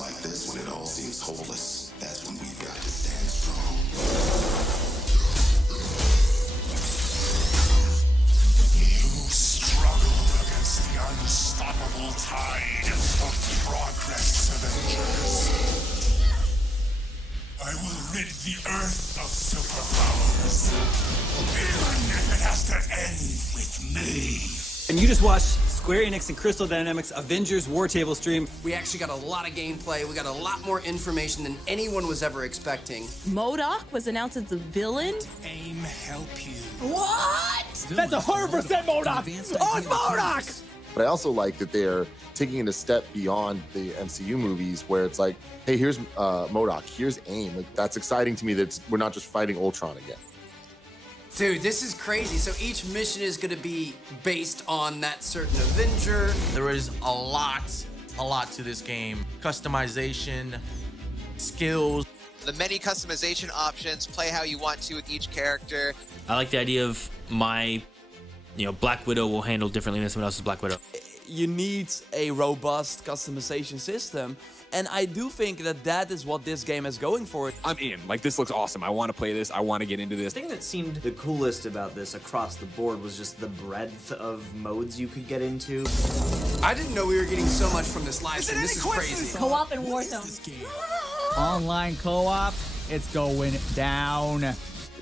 like this, when it all seems hopeless, that's when we've got to stand strong. You struggle against the unstoppable tide of progress, Avengers. I will rid the Earth of superpowers, even if it has to end with me. And you just watched Square Enix and Crystal Dynamics Avengers War Table stream. We actually got a lot of gameplay. We got a lot more information than anyone was ever expecting. MODOK was announced as the villain. AIM help you. What? That's 100% MODOK! Oh, it's MODOK! But I also like that they're taking it a step beyond the MCU movies where it's like, hey, here's MODOK, here's AIM. Like, that's exciting to me that we're not just fighting Ultron again. Dude, this is crazy. So each mission is going to be based on that certain Avenger. There is a lot to this game. Customization, skills. The many customization options, play how you want to with each character. I like the idea of my, Black Widow will handle differently than someone else's Black Widow. You need a robust customization system, and I do think that is what this game is going for. I'm in. Like, this looks awesome. I want to play this. I want to get into this. The thing that seemed the coolest about this across the board was just the breadth of modes you could get into. I didn't know we were getting so much from this live stream. This is crazy. Co-op and Warzone. Online co-op, it's going down.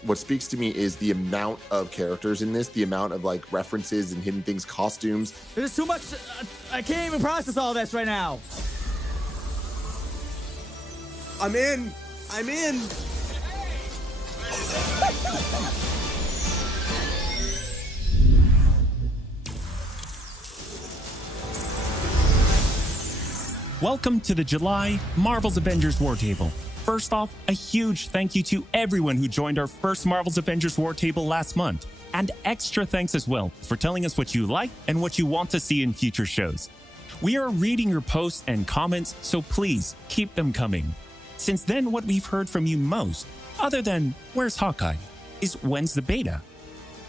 What speaks to me is the amount of characters in this, the amount of like references and hidden things, costumes. There's too much. I can't even process all this right now. I'm in. I'm in. Welcome to the July Marvel's Avengers War Table. First off, a huge thank you to everyone who joined our first Marvel's Avengers War Table last month. And extra thanks as well for telling us what you like and what you want to see in future shows. We are reading your posts and comments, so please keep them coming. Since then, what we've heard from you most, other than where's Hawkeye, is when's the beta?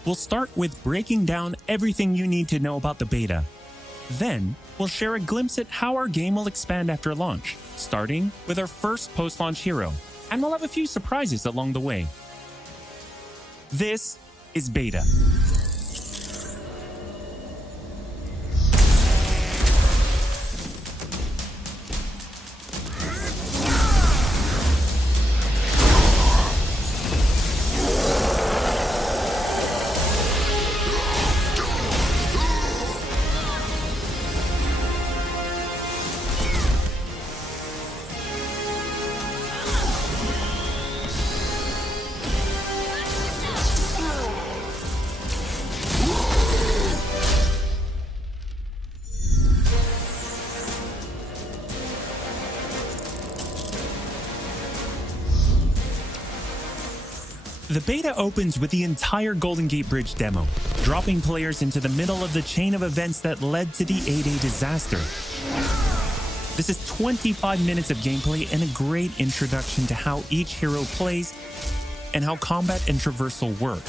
We'll start with breaking down everything you need to know about the beta. Then, we'll share a glimpse at how our game will expand after launch, starting with our first post-launch hero, and we'll have a few surprises along the way. This is Beta. The beta opens with the entire Golden Gate Bridge demo, dropping players into the middle of the chain of events that led to the A-Day disaster. This is 25 minutes of gameplay and a great introduction to how each hero plays and how combat and traversal work.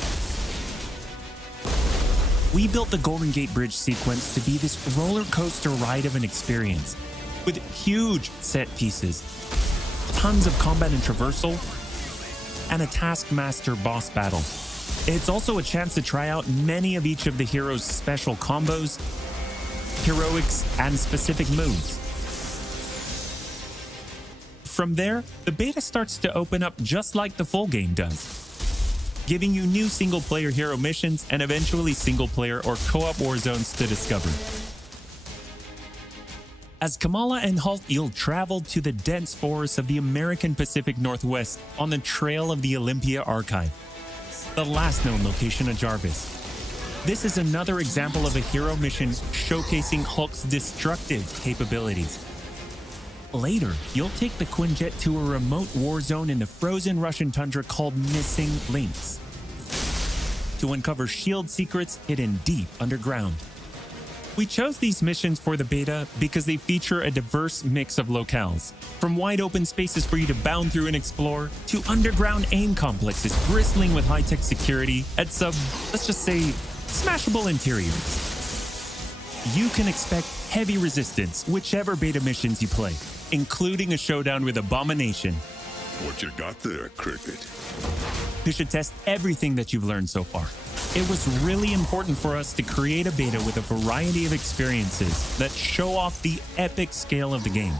We built the Golden Gate Bridge sequence to be this roller coaster ride of an experience, with huge set pieces, tons of combat and traversal, and a Taskmaster boss battle. It's also a chance to try out many of each of the heroes' special combos, heroics, and specific moves. From there, the beta starts to open up just like the full game does, giving you new single-player hero missions and eventually single-player or co-op war zones to discover. As Kamala and Hulk, you'll travel to the dense forests of the American Pacific Northwest on the trail of the Olympia Archive, the last known location of Jarvis. This is another example of a hero mission showcasing Hulk's destructive capabilities. Later, you'll take the Quinjet to a remote war zone in the frozen Russian tundra called Missing Links to uncover SHIELD secrets hidden deep underground. We chose these missions for the beta because they feature a diverse mix of locales, from wide open spaces for you to bound through and explore, to underground AIM complexes bristling with high-tech security at some, let's just say, smashable interiors. You can expect heavy resistance whichever beta missions you play, including a showdown with Abomination. What you got there, Cricket? You should test everything that you've learned so far. It was really important for us to create a beta with a variety of experiences that show off the epic scale of the game.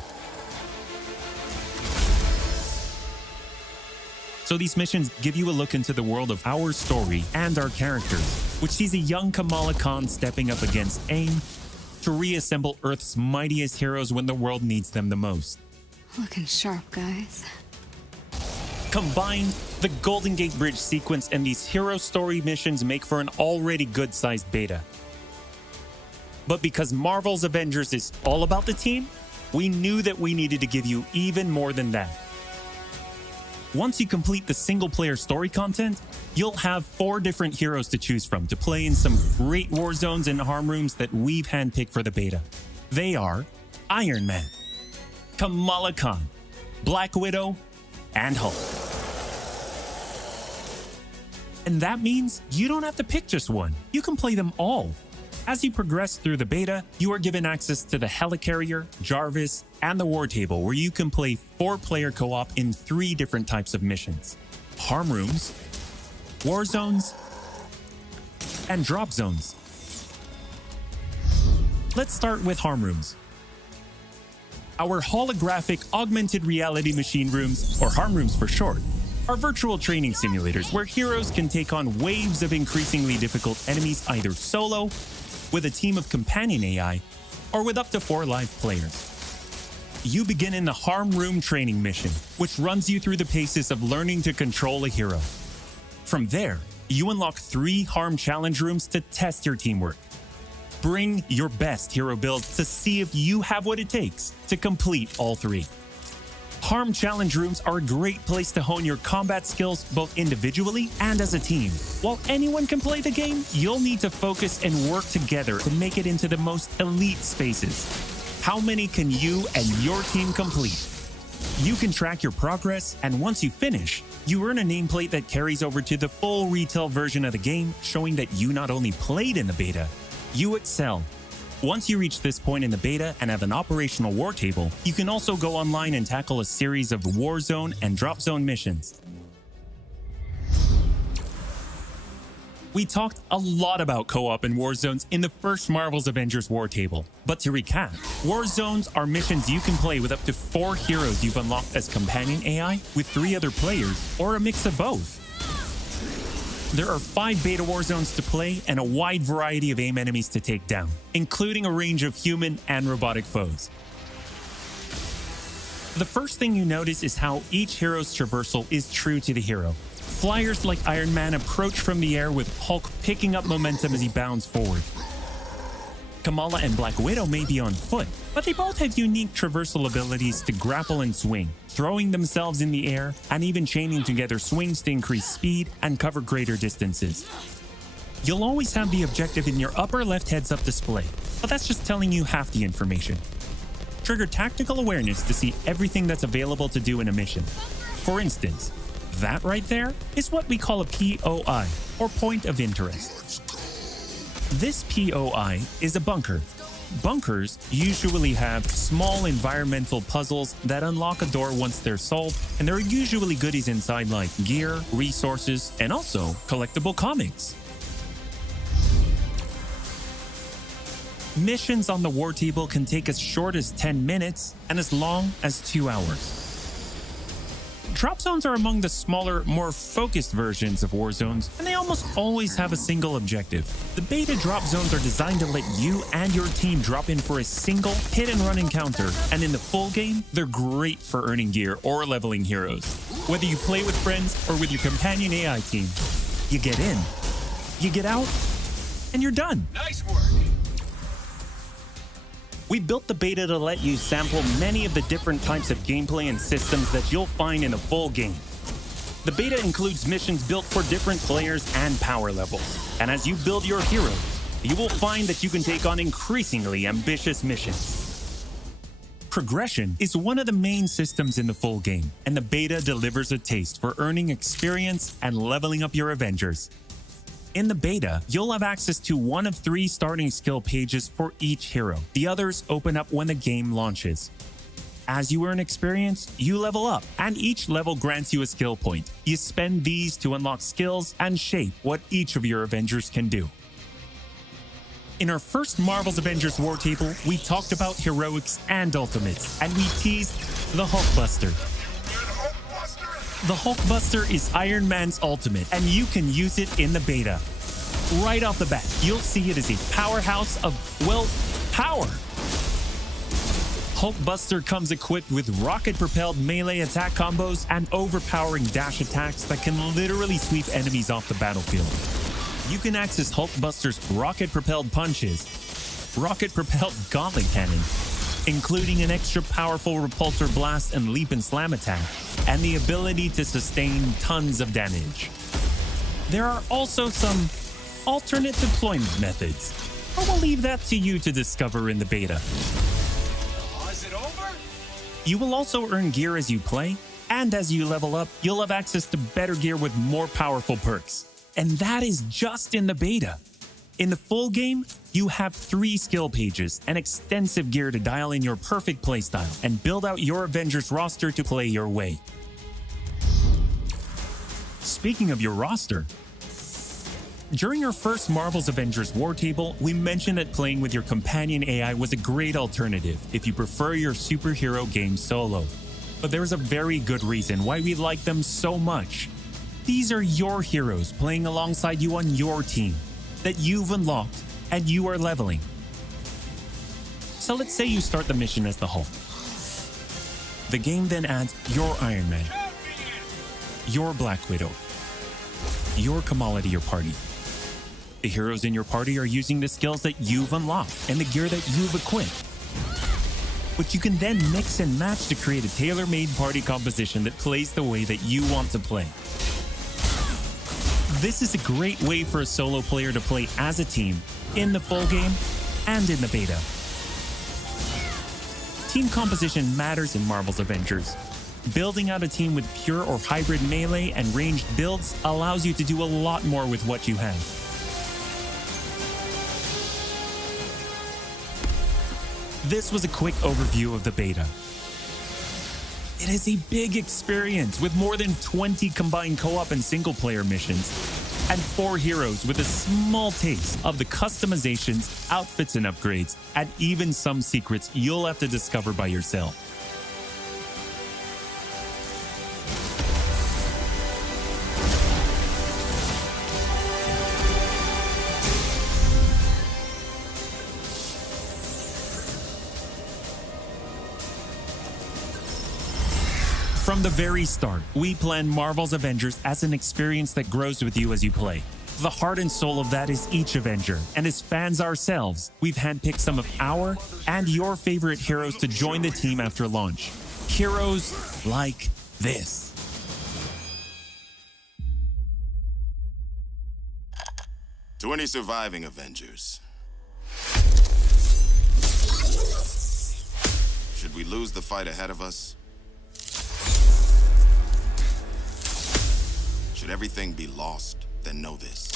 So these missions give you a look into the world of our story and our characters, which sees a young Kamala Khan stepping up against AIM to reassemble Earth's mightiest heroes when the world needs them the most. Looking sharp, guys. Combined, the Golden Gate Bridge sequence and these hero story missions make for an already good-sized beta. But because Marvel's Avengers is all about the team, we knew that we needed to give you even more than that. Once you complete the single-player story content, you'll have 4 different heroes to choose from to play in some great war zones and harm rooms that we've handpicked for the beta. They are Iron Man, Kamala Khan, Black Widow, and Hulk. And that means you don't have to pick just one. You can play them all. As you progress through the beta, you are given access to the Helicarrier, Jarvis, and the War Table, where you can play 4-player co-op in 3 different types of missions: harm rooms, war zones, and drop zones. Let's start with harm rooms. Our holographic augmented reality machine rooms, or harm rooms for short, are virtual training simulators where heroes can take on waves of increasingly difficult enemies either solo, with a team of companion AI, or with up to 4 live players. You begin in the Harm Room training mission, which runs you through the paces of learning to control a hero. From there, you unlock 3 Harm Challenge rooms to test your teamwork. Bring your best hero build to see if you have what it takes to complete all 3. Harm Challenge rooms are a great place to hone your combat skills both individually and as a team. While anyone can play the game, you'll need to focus and work together to make it into the most elite spaces. How many can you and your team complete? You can track your progress, and once you finish, you earn a nameplate that carries over to the full retail version of the game, showing that you not only played in the beta, you excelled. Once you reach this point in the beta and have an operational war table, you can also go online and tackle a series of war zone and drop zone missions. We talked a lot about co-op and war zones in the first Marvel's Avengers war table. But to recap, war zones are missions you can play with up to 4 heroes you've unlocked as companion AI with 3 other players, or a mix of both. There are 5 beta war zones to play and a wide variety of AIM enemies to take down, including a range of human and robotic foes. The first thing you notice is how each hero's traversal is true to the hero. Flyers like Iron Man approach from the air with Hulk picking up momentum as he bounds forward. Kamala and Black Widow may be on foot, but they both have unique traversal abilities to grapple and swing, throwing themselves in the air, and even chaining together swings to increase speed and cover greater distances. You'll always have the objective in your upper left heads-up display, but that's just telling you half the information. Trigger tactical awareness to see everything that's available to do in a mission. For instance, that right there is what we call a POI, or Point of Interest. This POI is a bunker. Bunkers usually have small environmental puzzles that unlock a door once they're solved, and there are usually goodies inside like gear, resources, and also collectible comics. Missions on the war table can take as short as 10 minutes and as long as 2 hours. Drop zones are among the smaller, more focused versions of war zones, and they almost always have a single objective. The beta drop zones are designed to let you and your team drop in for a single hit-and-run encounter, and in the full game, they're great for earning gear or leveling heroes. Whether you play with friends or with your companion AI team, you get in, you get out, and you're done. Nice work. We built the beta to let you sample many of the different types of gameplay and systems that you'll find in a full game. The beta includes missions built for different players and power levels. And as you build your heroes, you will find that you can take on increasingly ambitious missions. Progression is one of the main systems in the full game, and the beta delivers a taste for earning experience and leveling up your Avengers. In the beta, you'll have access to one of 3 starting skill pages for each hero. The others open up when the game launches. As you earn experience, you level up, and each level grants you a skill point. You spend these to unlock skills and shape what each of your Avengers can do. In our first Marvel's Avengers War Table, we talked about heroics and ultimates, and we teased the Hulkbuster. The Hulkbuster is Iron Man's ultimate, and you can use it in the beta. Right off the bat, you'll see it as a powerhouse of, well, power. Hulkbuster comes equipped with rocket-propelled melee attack combos and overpowering dash attacks that can literally sweep enemies off the battlefield. You can access Hulkbuster's rocket-propelled punches, rocket-propelled gauntlet cannon, including an extra powerful repulsor blast and leap and slam attack, and the ability to sustain tons of damage. There are also some alternate deployment methods, but we'll leave that to you to discover in the beta. Is it over? You will also earn gear as you play, and as you level up, you'll have access to better gear with more powerful perks. And that is just in the beta. In the full game, you have 3 skill pages and extensive gear to dial in your perfect playstyle and build out your Avengers roster to play your way. Speaking of your roster, during our first Marvel's Avengers War Table, we mentioned that playing with your companion AI was a great alternative if you prefer your superhero game solo. But there's a very good reason why we like them so much. These are your heroes playing alongside you on your team that you've unlocked and you are leveling. So let's say you start the mission as the Hulk. The game then adds your Iron Man, your Black Widow, your Kamala to your party. The heroes in your party are using the skills that you've unlocked and the gear that you've equipped, which you can then mix and match to create a tailor-made party composition that plays the way that you want to play. This is a great way for a solo player to play as a team in the full game and in the beta. Team composition matters in Marvel's Avengers. Building out a team with pure or hybrid melee and ranged builds allows you to do a lot more with what you have. This was a quick overview of the beta. It is a big experience with more than 20 combined co-op and single-player missions, and 4 heroes with a small taste of the customizations, outfits and upgrades, and even some secrets you'll have to discover by yourself. From the very start, we planned Marvel's Avengers as an experience that grows with you as you play. The heart and soul of that is each Avenger, and as fans ourselves, we've handpicked some of our and your favorite heroes to join the team after launch. Heroes like this. To any surviving Avengers, should we lose the fight ahead of us? Should everything be lost, then know this.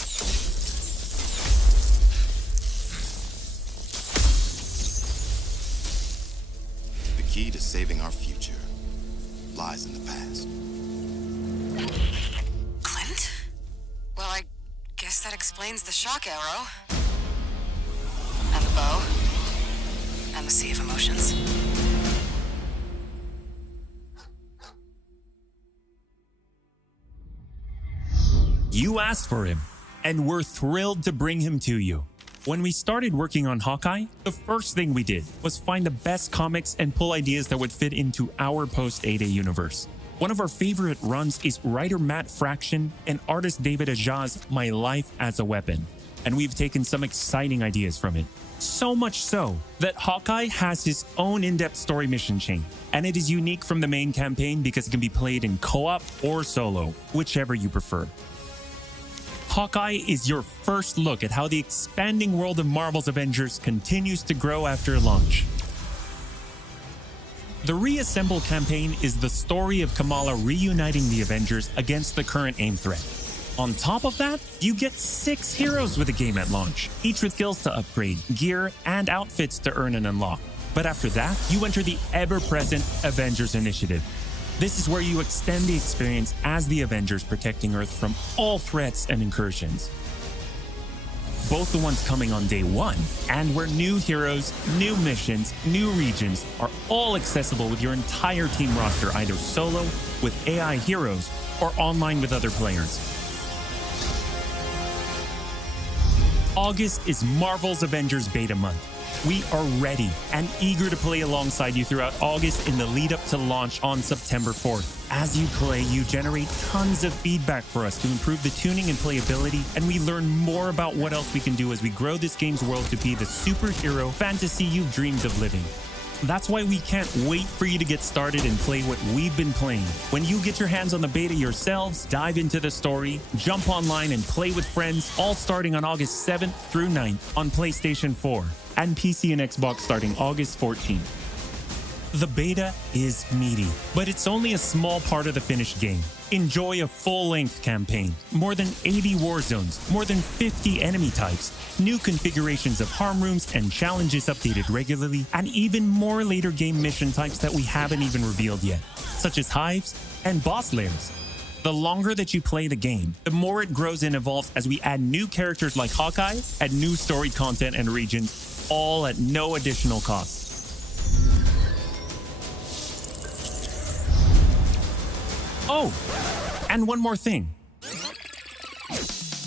The key to saving our future lies in the past. Clint? Well, I guess that explains the shock arrow. And the bow. And the sea of emotions. You asked for him, and we're thrilled to bring him to you. When we started working on Hawkeye, the first thing we did was find the best comics and pull ideas that would fit into our post-A-Day universe. One of our favorite runs is writer Matt Fraction and artist David Aja's My Life as a Weapon, and we've taken some exciting ideas from it. So much so that Hawkeye has his own in-depth story mission chain, and it is unique from the main campaign because it can be played in co-op or solo, whichever you prefer. Hawkeye is your first look at how the expanding world of Marvel's Avengers continues to grow after launch. The Reassemble Campaign is the story of Kamala reuniting the Avengers against the current AIM threat. On top of that, you get 6 heroes with the game at launch, each with skills to upgrade, gear, and outfits to earn and unlock. But after that, you enter the ever-present Avengers Initiative. This is where you extend the experience as the Avengers, protecting Earth from all threats and incursions. Both the ones coming on day one, and where new heroes, new missions, new regions are all accessible with your entire team roster, either solo, with AI heroes, or online with other players. August is Marvel's Avengers Beta Month. We are ready and eager to play alongside you throughout August in the lead up to launch on September 4th. As you play, you generate tons of feedback for us to improve the tuning and playability, and we learn more about what else we can do as we grow this game's world to be the superhero fantasy you've dreamed of living. That's why we can't wait for you to get started and play what we've been playing. When you get your hands on the beta yourselves, dive into the story, jump online and play with friends, all starting on August 7th through 9th on PlayStation 4 and PC and Xbox starting August 14th. The beta is meaty, but it's only a small part of the finished game. Enjoy a full-length campaign, more than 80 war zones, more than 50 enemy types, new configurations of harm rooms and challenges updated regularly, and even more later game mission types that we haven't even revealed yet, such as hives and boss lairs. The longer that you play the game, the more it grows and evolves as we add new characters like Hawkeye, add new story content and regions, all at no additional cost. Oh, and one more thing.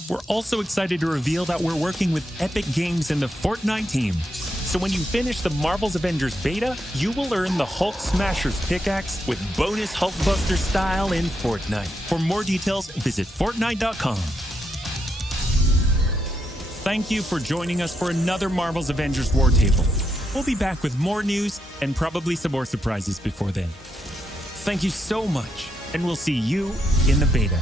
We're also excited to reveal that we're working with Epic Games and the Fortnite team. So when you finish the Marvel's Avengers beta, you will earn the Hulk Smasher's pickaxe with bonus Hulkbuster style in Fortnite. For more details, visit Fortnite.com. Thank you for joining us for another Marvel's Avengers War Table. We'll be back with more news and probably some more surprises before then. Thank you so much, and we'll see you in the beta.